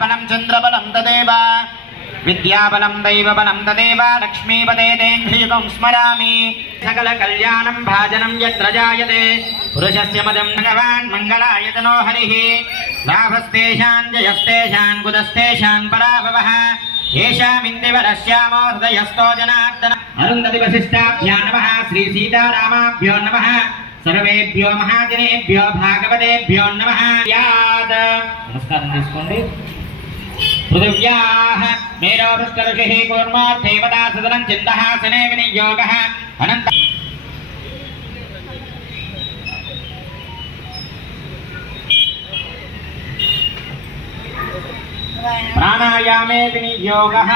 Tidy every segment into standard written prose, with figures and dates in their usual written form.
बलं चन्द्रबलं तदेव विद्याबलं दैवबलं तदेव लक्ष्मीपदे तेऽङ्घ्रियुगं स्मरामि सकलकल्याणं भाजनं यत्र जायते पुरुषस्य मदं भगवान् मङ्गलायतनो हरिः लाभस्तेषां जयस्तेषां कुतस्तेषां पराभवः येषामिन्दिवरश्यामो हृदयस्थो जनार्दन अरुन्धति वसिष्ठाभ्यां नमः श्री सीतारामाभ्यो नमः सर्वेभ्यो महाजनेभ्यो भागवतेभ्यो नमः याद नमस्कारं తీసుకోండి पृथिव्याः मेरो वृष्टऋषिः कूर्मोर्देवता सदनं चिन्दः सने विनियोगः अनन्त प्राणायामे विनियोगः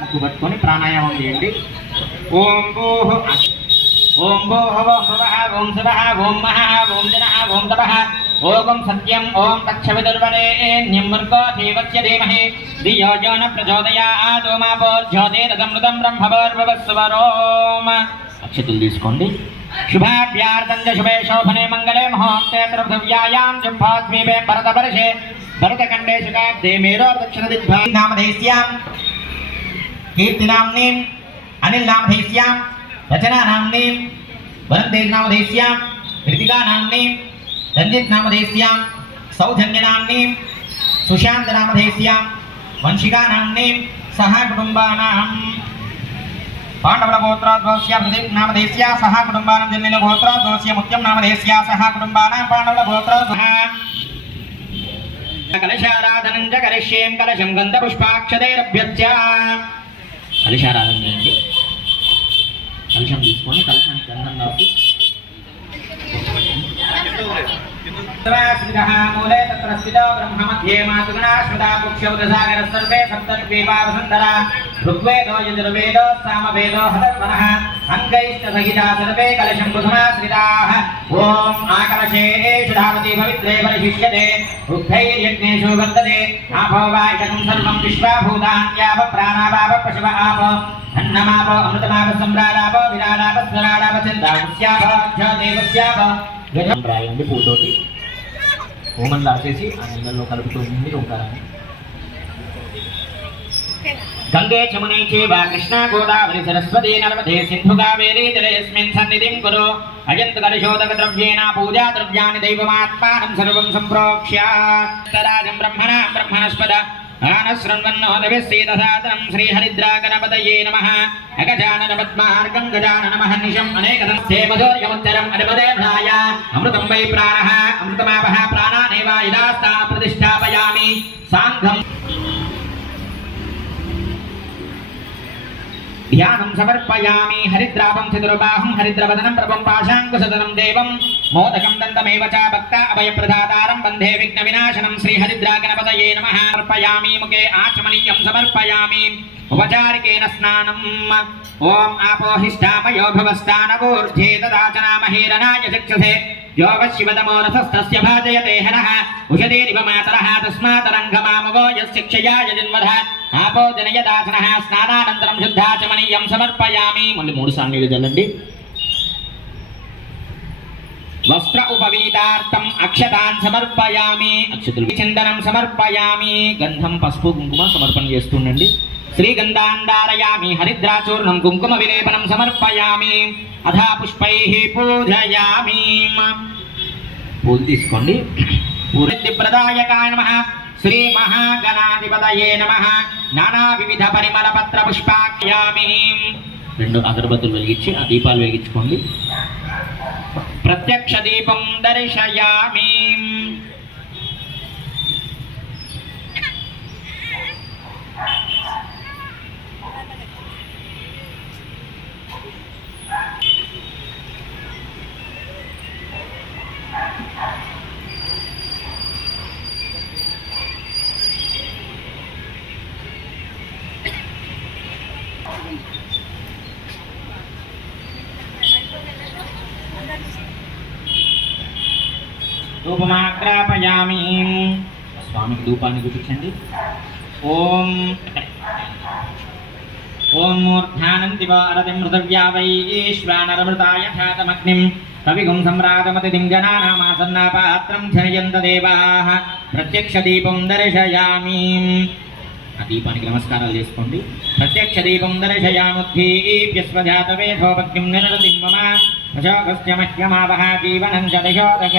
मुक्కు పట్టుకొని ప్రాణాయామం చేయండి ఓం భూః ఓం భూః ఓం భువః ఓం శివః ఓం మహః ఓం జనః ఓం తపః ఓం సత్యం ఓం తక్షవిదుర్వరేణ్యం భర్గో దేవస్య ధీమహి ధియో యో న ప్రచోదయాత్ ఓమాపోర్జ్యోతిరసమృతం బ్రహ్మభోర్భవస్వరోం అక్షతులు తీసుకోండి శుభాభ్యార్థం చ శుభే శోభనే మంగళే ముహూర్తే పృథివ్యాయాం జంభాద్వీపే భరతవర్షే भरतखंडे शुकाब्दे मेरो दक्षिणदिग्भागे नामधेयस्यां कीर्तिनाम्नीं अनिलनामधेयस्यां रचनानाम्नीं वरन्तेजनामधेयस्यां कृतिकानाम्नीं रञ्जितनामधेयस्यां सौजन्यनाम्नीं सुशान्तनामधेयस्यां वंशिकानाम्नीं सह कुटुम्बानां पाण्डवगोत्रोद्भवस्य प्रदीपनामधेयस्या सह कुटुम्बानां जन्यगोत्रोद्भवस्य मुत्यं नामधेयस्या सह कुटुम्बानां पाण्डवगोत्रोद्भवः कलशाराधनं च करिष्यें कलशं गन्धपुष्पाक्षतैरभ्यर्च्य कलशाराधన చేయండి కలశం తీసుకొని కలశానికి గంధం రాసి శ్రీరః మూలే తత్ర స్థితో బ్రహ్మ మధ్యే మాతుగణాశ్వతా పుక్షౌదసాగర సర్వే సప్తద్వీపా వసుంధరా ఋగ్వేదో యజుర్వేదో సామవేదో హతర్వణః అంగైశ్చ సహితా సర్వే కలశం కుసుమాశ్రితాః ఓం ఆకలశేషు ధావతి పవిత్రే పరిశిష్యతే ఉద్ధైర్యజ్ఞేషు వర్తతే ఆపో వా ఇదం సర్వం విశ్వాభూతాన్యావ ప్రాణావావ పశవ ఆపో అన్నమాపో అమృతమాప సంప్రాడాపో విరాడాప స్వరాడాప చందాస్యాప జ్యోతివస్యాప రాయండి పూతోటి హోమం రాసేసి ఆ నీళ్ళలో కలుపుతుంది ఓంకారాన్ని गंगे चमुने चैव कृष्णा गोदावरी सरस्वती नर्मदे सिंधु कावेरी जलेऽस्मिन् सन्निधिं कुरु अजन्त कलशोदक द्रव्येण पूजा द्रव्याणि दैवमात्मानं सर्वं सम्प्रोक्ष्य तराजं ब्रह्मणस्पद आनशृण्वन्नोदभिस्सीदसादनं श्रीहरिद्रागणपतये नमः अगजानन पद्मार्गं गजानन महर्निशम् अनेकदस्ते मधुर्यमुत्तरम् अनुपदेभ्याय अमृतं वै प्राणः अमृतमापः प्राणानेव यदास्तान प्रतिष्ठापयामि साङ्घं ध्यानं समर्पयामि हरिद्रावं चतुर्बाहुं हरिद्रवदनं प्रभं पाशाङ्कुशधरं देवं मोदकं दन्तमेव च भक्ता अभयप्रदातारं वन्दे विघ्नविनाशनं श्रीहरिद्रागणपतये नमः समर्पयामि मुखे आचमनीयं समर्पयामि उपचारिकेन स्नानम् ॐ आपोहिष्ठामयो भवस्तानवूर्ध्वे ददाचनामहेरनाय चक्षुषे योगशिवतमो रथस्तस्य भाजयते हरः उषतीरिव मातरः तस्मातरङ्गमामवो यशिक्षया यजन्वधः आपो जनयदासनः स्नानानन्तरं शुद्धाचमनीयं समर्पयामि मళ్ళీ 3 సార్లు నీళ్ళు చల్లండి वस्त्र उपवीतार्थम् अक्षतान् समर्पयामि अक्षतुल चंदनं समर्पयामि गंधं पసుపు కుంకుమ సమర్పణ చేస్తుండండి श्रीगंधान् धारयामि हरिद्राचूर्णं कुंकुम विलेपनं समर्पयामि अथा पुष्पैः पूजयामि పూలు తీసుకోండి పూర్తిప్రదాయకాయ నమః శ్రీ మహాగణాధిపతయే నమః నానా వివిధ పరిమళ పత్ర పుష్పాఖ్యామి 2 అగరబత్తులు వెలిగించి ఆ దీపాలు వెలిగించుకోండి ప్రత్యక్ష దీపం దర్శయామి ధూపమాగ్రాపయామి స్వామికి ధూపాన్ని చూపించండి ఓం ఓం మూర్ధానంతి వారతిం మృతవ్యా వై ఈశ్వానరమృతాయ ఖ్యాతమగ్నిం कविगुं सम्राजमतिथिं जनानामासन्नापात्रं जनयन्त देवाः प्रत्यक्षदीपं दर्शयामि దీపానికి నమస్కారాలు చేసుకోండి ప్రత్యక్ష దీపం దర్శయాముద్ధీప్యస్వజాతవేధోపత్యం నిరతిం మమ అశోకస్య మహ్యమావహ జీవనం చ దశోదశ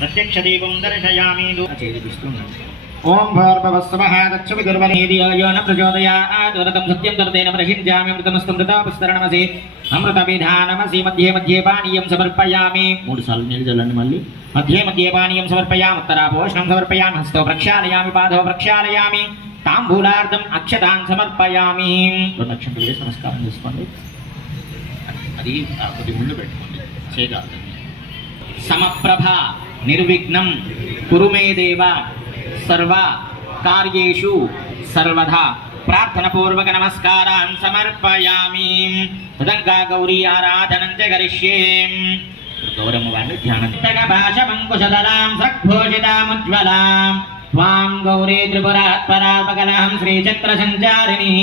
ప్రత్యక్ష దీపం దర్శయామి ఓం భూర్భువస్సువః తత్సవితుర్వరేణ్యో న ప్రచోదయాత్ వరదం సత్యం దుర్దేన ప్రహించామి అమృతమస్తు మృతాపుస్తరణమసి అమృతవిధానమసి మధ్యే మధ్యే పానీయం సమర్పయామి 3 సార్లు నీళ్ళు చల్లండి మళ్ళీ మధ్యే మధ్యే పానీయం సమర్పయామి ఉత్తరాపోషణం సమర్పయామి హస్తో ప్రక్షాళయామి పాదో ప్రక్షాళయామి తాంబూలార్థం అక్షతాన్ సమర్పయామి 2 అక్షంతలు వేసి నమస్కారం చేసుకోండి అది కొద్ది ముళ్ళు పెట్టుకోండి చేయగలరు సమప్రభ నిర్విఘ్నం కురు మే దేవ सर्व कार्येषु सर्वदा प्रार्थनापूर्वक नमस्कारान् समर्पयामि तदङ्गा गौरी आराधनं च करिष्ये गौरम्मवाणि ध्यानं तगभाषमङ्कुशधरां सद्भूषितामुज्ज्वलां त्वां गौरी त्रिपुरात्परात्पकलां श्रीचक्रसञ्चारिणी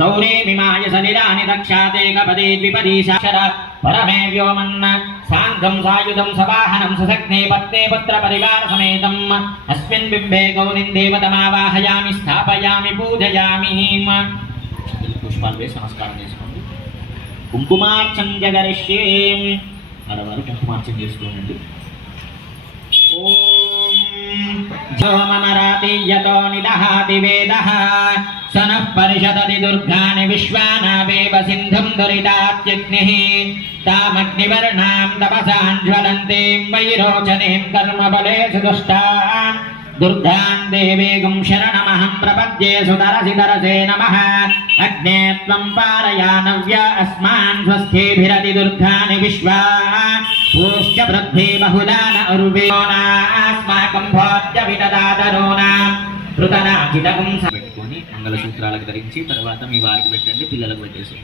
गौरी विमाय सलिलानि दक्षाते कपदे द्विपदी साक्षर परमे व्योमन्न साङ्गं सायुधं सवाहनं ससग्ने पत्ते पुत्रपरिवार समेतम् अस्मिन् बिम्बे गौरीं देवतमावाहयामि स्थापयामि पूजयामि पुष्पाలు వేసి నమస్కారం చేసుకోండి కుంకుమార్చన జగరిష్యే ఆడవారు కుంకుమార్చన చేసుకోండి ఓం జోమమరాతి యతో నిదహాతి వేదః సనః పరిషదతి దుర్గాని విశ్వానావేవ సింధుం దురితాత్యగ్నిః तामग्निवर्णां तपसां ज्वलन्तीं वैरोचनीं कर्मफलेषु दुष्टां दुर्गां देवीं शरणमहं प्रपद्ये सुतरसि तरसे नमः अग्ने त्वं पारयानव्य अस्मान् स्वस्थेभिरति दुर्गानि विश्वा पूश्च वृद्धि बहुलान उर्वेणास्माकं भोज्य विददातरोणां ऋतनाचितकं పెట్టుకొని మంగళసూత్రాలకు ధరించి తర్వాత మీ వారికి పెట్టండి పిల్లలకు పెట్టేసి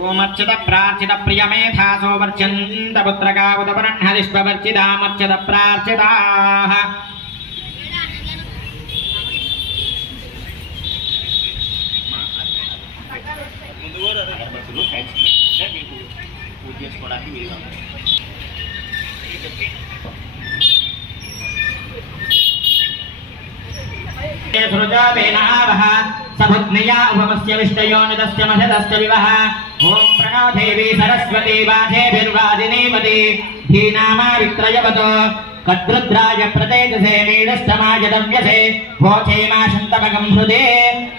ओमर्चित प्रार्चित प्रियमेधासो वर्चन्त पुत्रका उदपरह्णदिष्पवर्चितामर्चित प्रार्चिताः सृजावेनावः सभुग्नया उपमस्य विष्टयोनितस्य मशदस्य विवः ॐ प्रणो देवी सरस्वती वाजेभिर्वादिनीवती धीनामावित्रयवतो कद्रुद्राय प्रतेजसे मीडस्तमाय दव्यसे वोचेमाशन्तमगं हृदे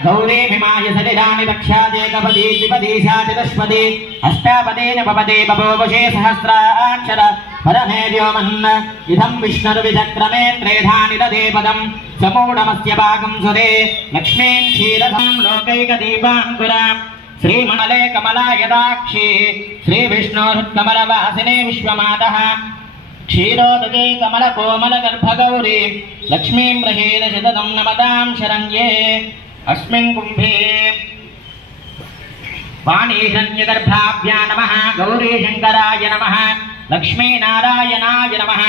गौरीमिमाय सलिलानि दक्षादेकपदी द्विपदी शाचतुष्पदी अष्टापदी नवपदी बभूवुषे सहस्राक्षर परमे व्योमन्न इदं विष्णुर्विचक्रमे त्रेधानि ददेपदं समूढमस्य भागं सुरे लक्ष्मीं क्षीरसां लोकैकदीपाङ्कुरां श्रीमणले कमलायदाक्षी श्रीविष्णोरुत्कमलवासिने विश्वमातः क्षीरोदके कमलकोमलगर्भगौरी लक्ष्मीं प्रहीन शततं नमतां शरण्ये अस्मिन् कुम्भे वाणीशन्यगर्भाभ्या नमः गौरीशङ्कराय नमः लक्ष्मीनारायणाय नमः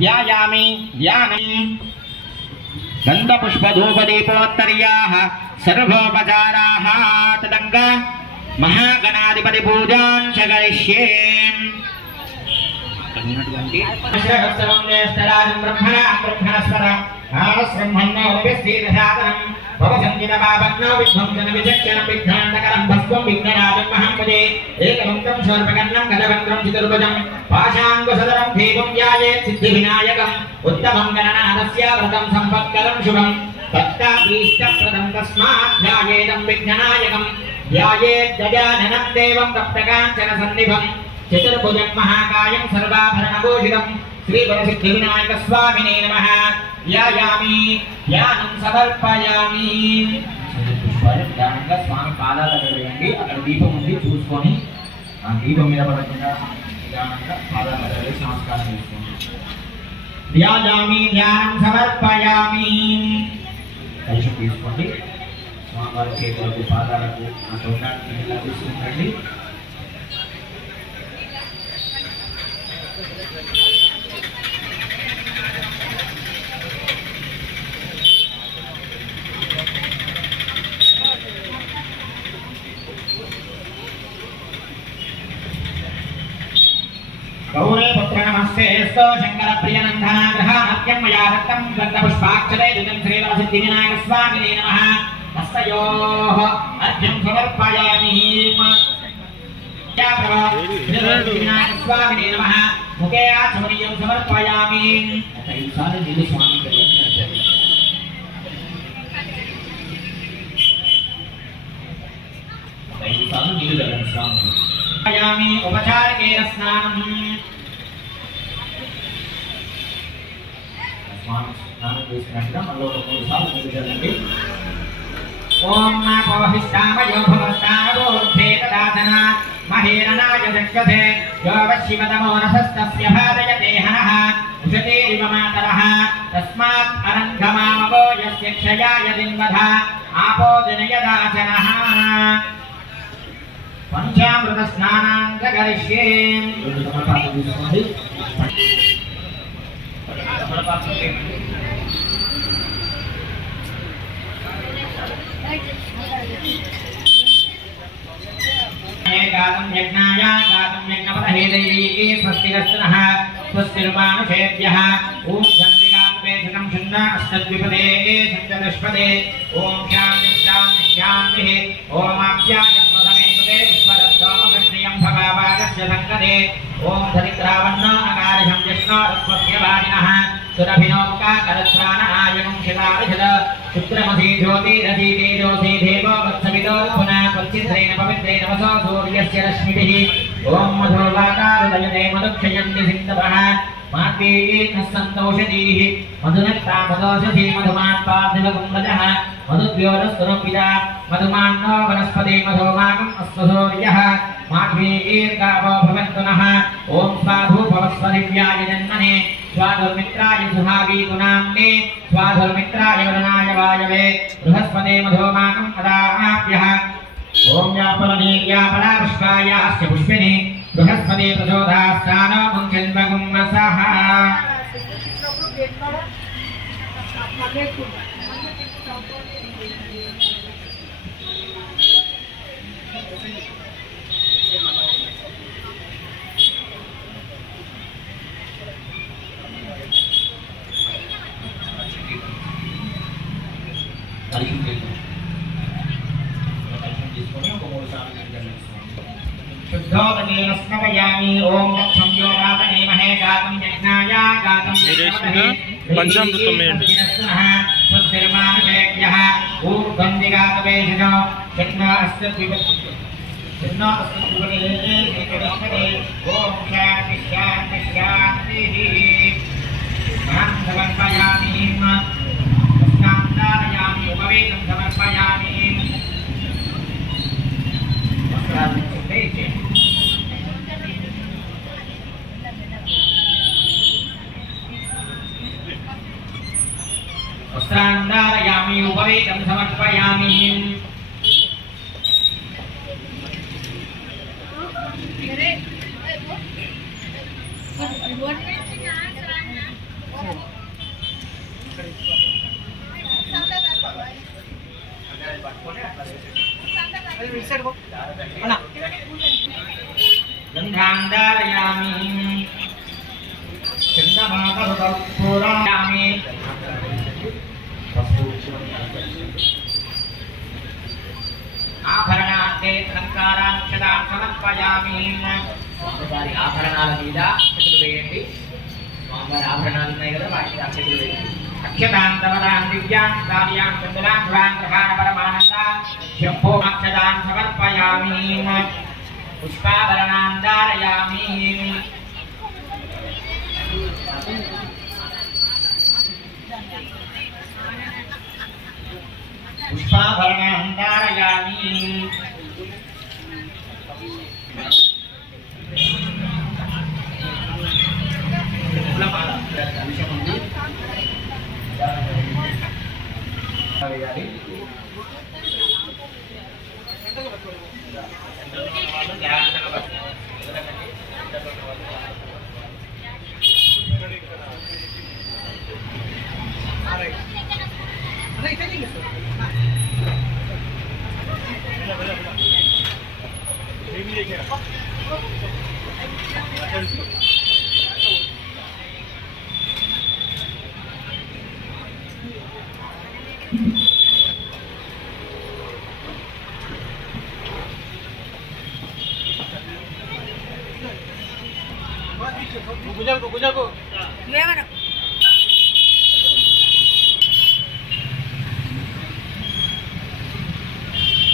ध्यायामि ध्यानम् गन्धपुष्पधूपदीपोत्तर्याः सर्वोपचाराः तदङ्ग महागणाधिपतिपूजां च करिष्ये ब्रह्मणस्पर भवसंगितपापग्नो विध्वंसन विचक्षणं विघ्नान्तकरं भस्वं विघ्नराजं महं भजे एकमन्त्रं सर्वकर्णं गजवक्त्रं चतुर्भुजं पाशाङ्कुशधरं दीपं ध्यायेत् सिद्धिविनायकम् उत्तमं गणनाथस्य व्रतं सम्पत्करं शुभं तत्ताभीष्टप्रदं तस्मात् ध्यायेदं विघ्ननायकं ध्यायेत् गजाननं देवं तप्तकाञ्चनसन्निभं चतुर्भुजं महाकायं सर्वाभरणभूषितं श्रीवरसिद्धिविनायकस्वामिने नमः ध्यायामि ध्यानं समर्पयामि ధ్యానంగా స్వామి పాదాల దగ్గర వేయండి అక్కడ దీపం ఉంది చూసుకొని ఆ దీపం మీద పడకుండా నిదానంగా పాదాల దగ్గర వేసి నమస్కారం చేసుకోండి ధ్యాయామి ధ్యానం సమర్పయామి కలిసి తీసుకోండి స్వామివారి చేతులకు పాదాలకు ఆ తొండానికి తీసుకుంటండి यस्तो शंकर प्रियनंदना ग्रहात्यं मया दत्तं गन्धपुष्पाक्षरे दुतं श्रीवरसिद्धिविनायक स्वामिने नमः तस्योः अर्घ्यं समर्पयामि विनायक स्वामिने नमः मुखे आचमनीयं समर्पयामि सारे दिल स्वामी यामी उपचारकेन स्नानं स्नानं చేసినట్టుగా మనలో 3 సార్లు నీళ్లు చల్లండి ఓం నాపో హిష్టామయో భవస్తానోర్ధే తదాసన మహేరణాయ దక్షతే యో వశివతమో రసస్తస్య భారయతే హనః ఉషతేరివ మాతరః తస్మాత్ అరంగమామవో యస్య క్షయాయ దిన్వధ ఆపో జనయదాచనః పంచామృత స్నానాంగ గరిష్యే गातं यज्ञाय गातं यज्ञपतहे दैवीके स्वस्तिरस्तनः स्वस्तिर्मानुषेभ्यः ॐ चन्द्रिकात्मेषकं छन्द अष्टद्विपदे चन्द्रदष्पदे ॐ शान्ति शान्ति शान्तिः ॐ आप्याय स्वधमेतुते विश्वदस्तोमघट्रियं भगावागस्य सङ्गते ॐ धरित्रावण्ण अकारशं जष्णोरस्वस्य वादिनः सुरभिनोमुका करत्राण आयं शिलारिषद शुक्रमसी ज्योतिरसी तेजोसी देवो वत्सविदो पुनः त्वच्चित्रेण पवित्रेण वसो सूर्यस्य रश्मिभिः ॐ मधुर्वाकारुदयते मधुक्षयन्ति सिन्धवः माद्वीः सन्तोषधीः मधुनक्ता मधोषधी मधुमान् पार्थिवकुम्भजः मधुद्योतस्तुनपिता मधुमान्नो वनस्पति मधुमाकम् अस्वसूर्यः माध्वीर्गावो भवन्तु नः ॐ स्वाधु भवस्वदिव्याय जन्मने स्वाधुर्मित्राय सुहागीतु नाम्ने स्वाधुर्मित्राय वदनाय वायवे बृहस्पते मधुमाकम् अदाप्यः ॐ व्यापलनीर्यापला पुष्पायाश्च पुष्पिनि बृहस्पते प्रचोदास्तानो मुञ्चन्वगुम्मसः शुद्धोदकेन स्मरयामि ॐ दक्षं योगावने महे गातं यज्ञाय गातं पंचामृतं मेंड स्वस्तिर्मानुषेभ्यः ऊर्ध्वं दिगातवेषिणो यज्ञ ॐ शान्ति शान्ति शान्तिः स्नानं समर्पयामि स्नानं धारयामि उपवेदं समर्पयामि वस्त्रान् धारयामि उपवेदं समर्पयामि गन्धान् धारयामि चन्दमातरुदपूरयामि ఆభరణార్థే అలంకారాక్షదాం సమర్పయామి స్వామివారి ఆభరణాల మీద అక్షతలు వేయండి స్వామివారి ఆభరణాలు ఉన్నాయి కదా వాటికి అక్షతలు వేయండి అక్షతాంతవరాన్ దివ్యాన్ కార్యాన్ చంద్రాన్ శివాన్ గ్రహాన్ పరమానంద శంభో అక్షతాన్ సమర్పయామి పుష్పాభరణాన్ ధారయామి पुष्पाभरणान् धारयामि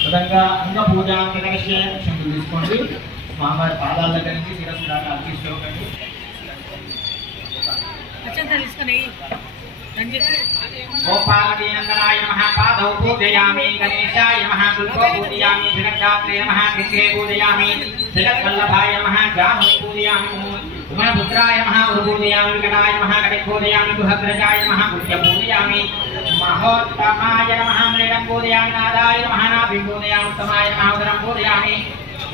విధంగా అంగ పూజ క్షమలు తీసుకోండి. స్వామివారి పాదాల దగ్గర నుంచి శిరస్సు దాకా తీసుకోకండి. गोपालदीनन्दनाय नमः पादौ पूजयामि गणेशाय नमः पुष्पौ पूजयामि जगच्छात्रे नमः कृष्णे पूजयामि जगद्वल्लभाय नमः जाह्नवी पूजयामि उमापुत्राय नमः पूजयामि विकटाय नमः कटे पूजयामि सुभद्रजाय नमः पुष्य पूजयामि महोत्तमाय नमः मृगं पूजयामि नादाय नमः नाभिं पूजयामि उत्तमाय नमः उदरं पूजयामि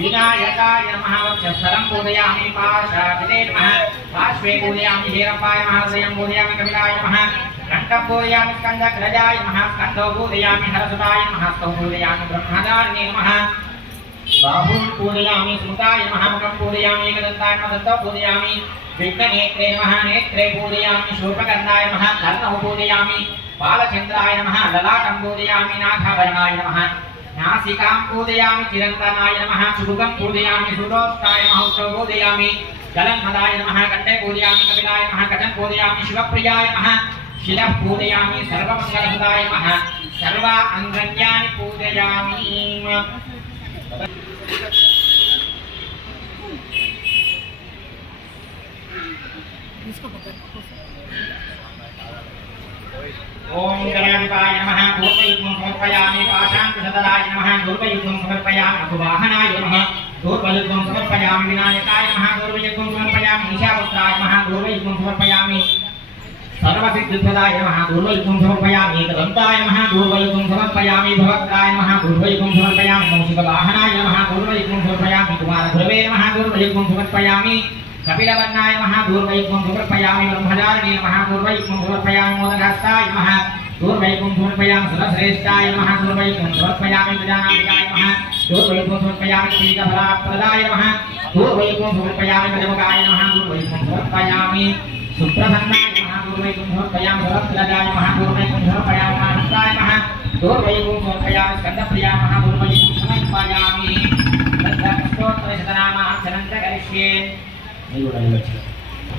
विनायकाय नमः वक्षस्थलं पूजयामि पाशाभिते नमः पार्श्वे पूजयामि हेरपाय नमः हृदयं पूजयामि कपिलाय नमः कंठं पूजयामि स्कन्दग्रजाय नमः स्कन्धौ पूजयामि हरसुताय नमः स्तौ पूजयामि ब्रह्मचारिणे नमः बाहुं पूजयामि स्मृताय नमः मुखं पूजयामि एकदन्ताय नमः दन्तौ पूजयामि विघ्ननेत्रे नमः नेत्रे पूजयामि शूर्पकर्णाय नमः कर्णौ पूजयामि बालचन्द्राय नमः ललाटं पूजयामि नाथाभरणाय नमः नासिकां पूजयामि चिरन्तनाय नमः चुबुकं पूजयामि सुरोष्टाय नमः उष्णौ पूजयामि जलन्मदाय नमः कण्ठे पूजयामि कपिलाय नमः कटं पूजयामि शिवप्रियाय नमः शिरः पूजयामि सर्वमङ्गलसुताय नमः सर्वा अङ्गन्यानि पूजयामि। ओम गणाधिपाय नमः पूर्वयुग्मं समर्पयामि पाशाङ्कुशधराय नमः पूर्वयुग्मं समर्पयामि अकुवाहनाय नमः पूर्वयुग्मं समर्पयामि विनायकाय नमः पूर्वयुग्मं समर्पयामि ईशावस्त्राय नमः पूर्वयुग्मं समर्पयामि सर्वसिद्धिप्रदाय नमः पूर्वयुग्मं समर्पयामि एकदन्ताय नमः पूर्वयुग्मं समर्पयामि भवक्त्राय नमः पूर्वयुग्मं समर्पयामि कौशिकवाहनाय नमः पूर्वयुग्मं समर्पयामि कुमारगुरवे नमः पूर्वयुग्मं समर्पयामि कपिलवर्णाय नमः पूर्वयुग्मं समर्पयामि ब्रह्मचारिणे नमः पूर्वयुग्मं समर्पयामि मोदकहस्ताय नमः पूर्वयुग्मं समर्पयामि सुरश्रेष्ठाय नमः पूर्वयुग्मं समर्पयामि गजानादिकाय नमः पूर्वयुग्मं समर्पयामि शीघ्रफलाप्रदाय नमः पूर्वयुग्मं समर्पयामि गजमुखाय नमः पूर्वयुग्मं समर्पयामि सुप्रसन्नाय नमः पूर्वयुग्मं समर्पयामि सरस्वतीजाय नमः पूर्वयुग्मं समर्पयामि महाभक्ताय नमः पूर्वयुग्मं समर्पयामि स्कन्दप्रियाय नमः पूर्वयुग्मं समर्पयामि तद्भक्तोत्तरशतनामार्चनं च करिष्ये।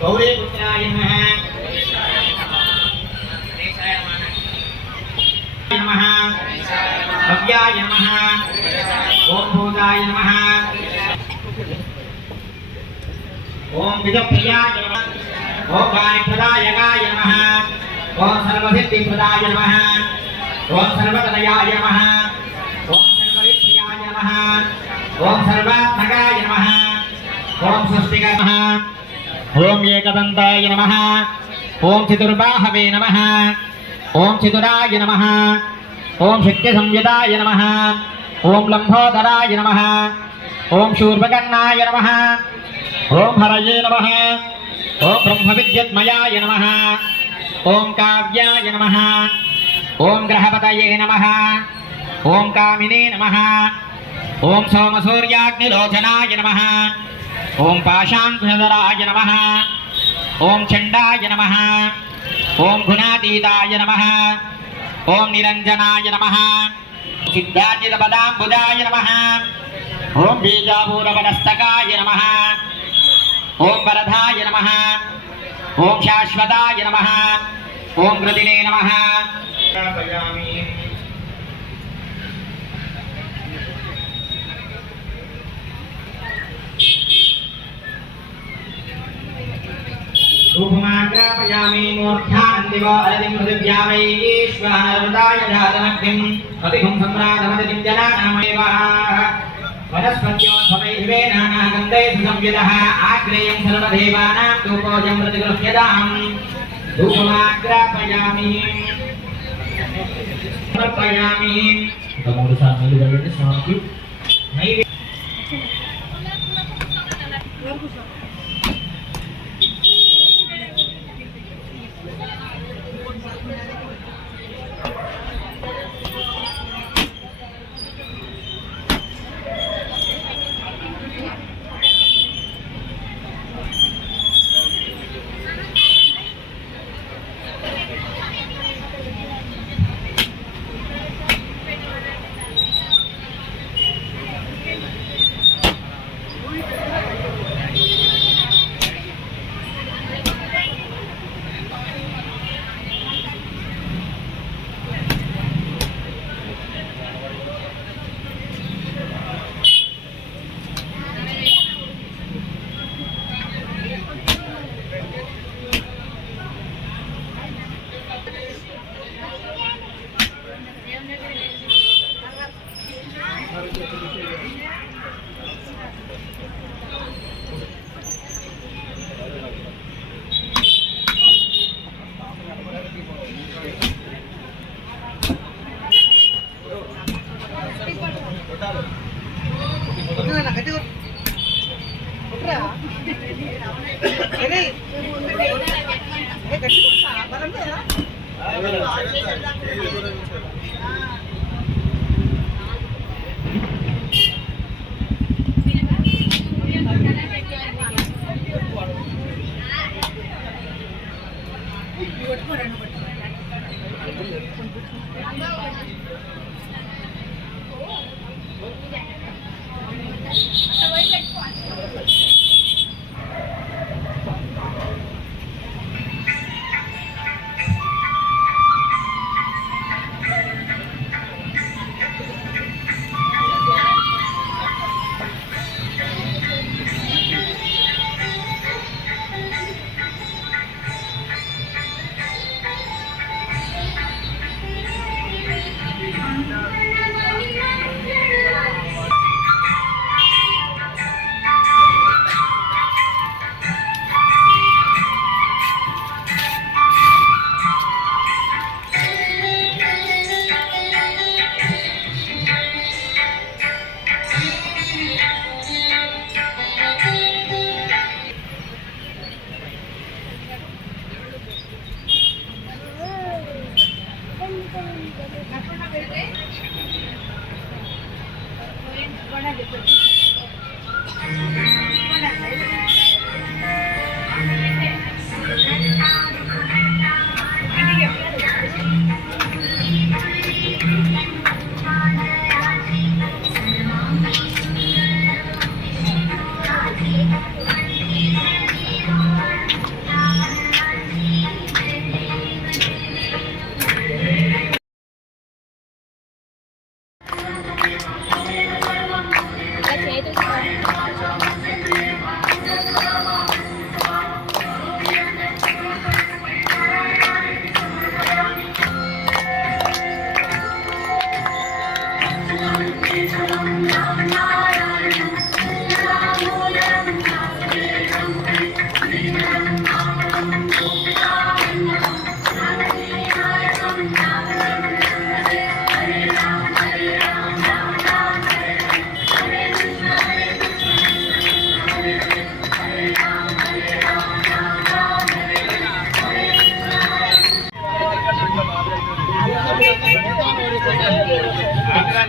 गौरी पुत्राय नमः नमः भव्याय नमः ओम भूताय नमः ओम विजयप्रियाय नमः ओम कार्यप्रदायकाय नमः ओम सर्वसिद्धिप्रदाय नमः ओम सर्वतनयाय नमः ओम सर्वविप्रियाय नमः ओम सर्वात्मकाय नमः ओम स्वस्तिकाय नमः ओम एकदन्ताय नमः ओम चतुर्बाहवे नमः ओम चतुराय नमः ओम शक्तिसंयुताय नमः ओम लंबोदराय नमः ओम शूर्पकर्णाय नमः ओम हरये नमः ओम ब्रह्मविद्युन्मयाय नमः ओम काव्याय नमः ओम ग्रहपतये नमः ओम कामिने नमः ओम सोमसूर्याग्निलोचनाय नमः ओम पाशाङ्कुशधराय नमः ओम चण्डाय नमः ओम गुणातीताय नमः ओम निरञ्जनाय नमः सिद्धार्जितपदाम्बुजाय नमः ओम बीजापूरवनस्तकाय नमः ओम वरदाय नमः ओम शाश्वताय नमः ओम कृतिने नमः। रूपमाग्रापयामि मूर्धानन्दिव अरतिं पृथिव्या वैश्वानरदाय जातमग्निम् अभिहुं सम्राटमतिं जनानामेव वनस्पत्योद्भवैर्वे नानागन्धैः संयुतः आग्नेयं सर्वदेवानां धूपोऽयं प्रतिगृह्यताम् धूपमाग्रापयामि समर्पयामि మూడు సార్లు నిలబెట్టి స్వామికి నైవేద్యం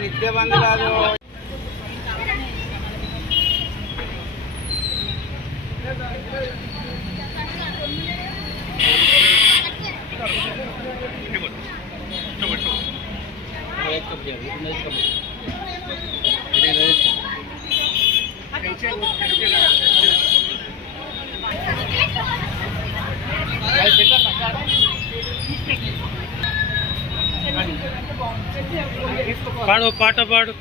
నిత్య బంధువులు పాడు పాట పాడు.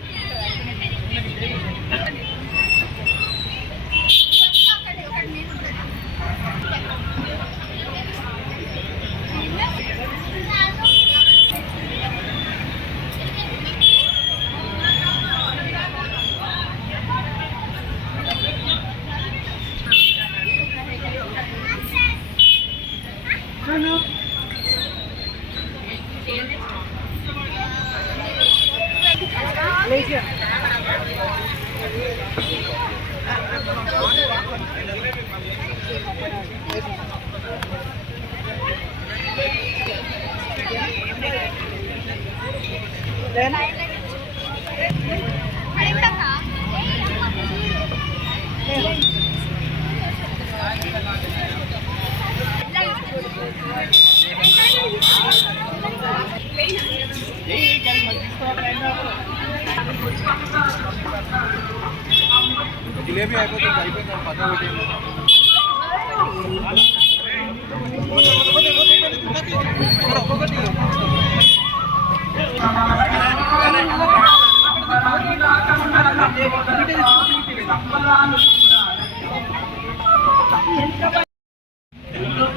జిలేబీ అయిపోతుంది పద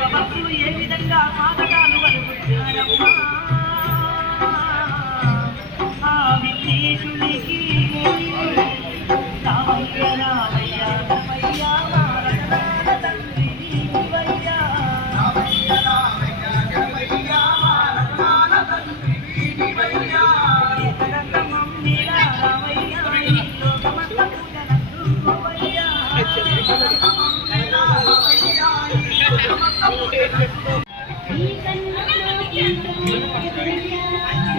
ఒకటి ఏ విధంగా పాదకాలు వలుపుతున్నారమ్మా ఆ విఘ్నేశునికి రామయ్య రామయ్య రమయ్య మారణ తండ్రి నీవయ్యా రామయ్య రామయ్య రమయ్య మారణ తండ్రి నీవయ్యా రామయ్య లోకమంత పూజలందుకోవయ్యా ఈ కన్ను రామయ్య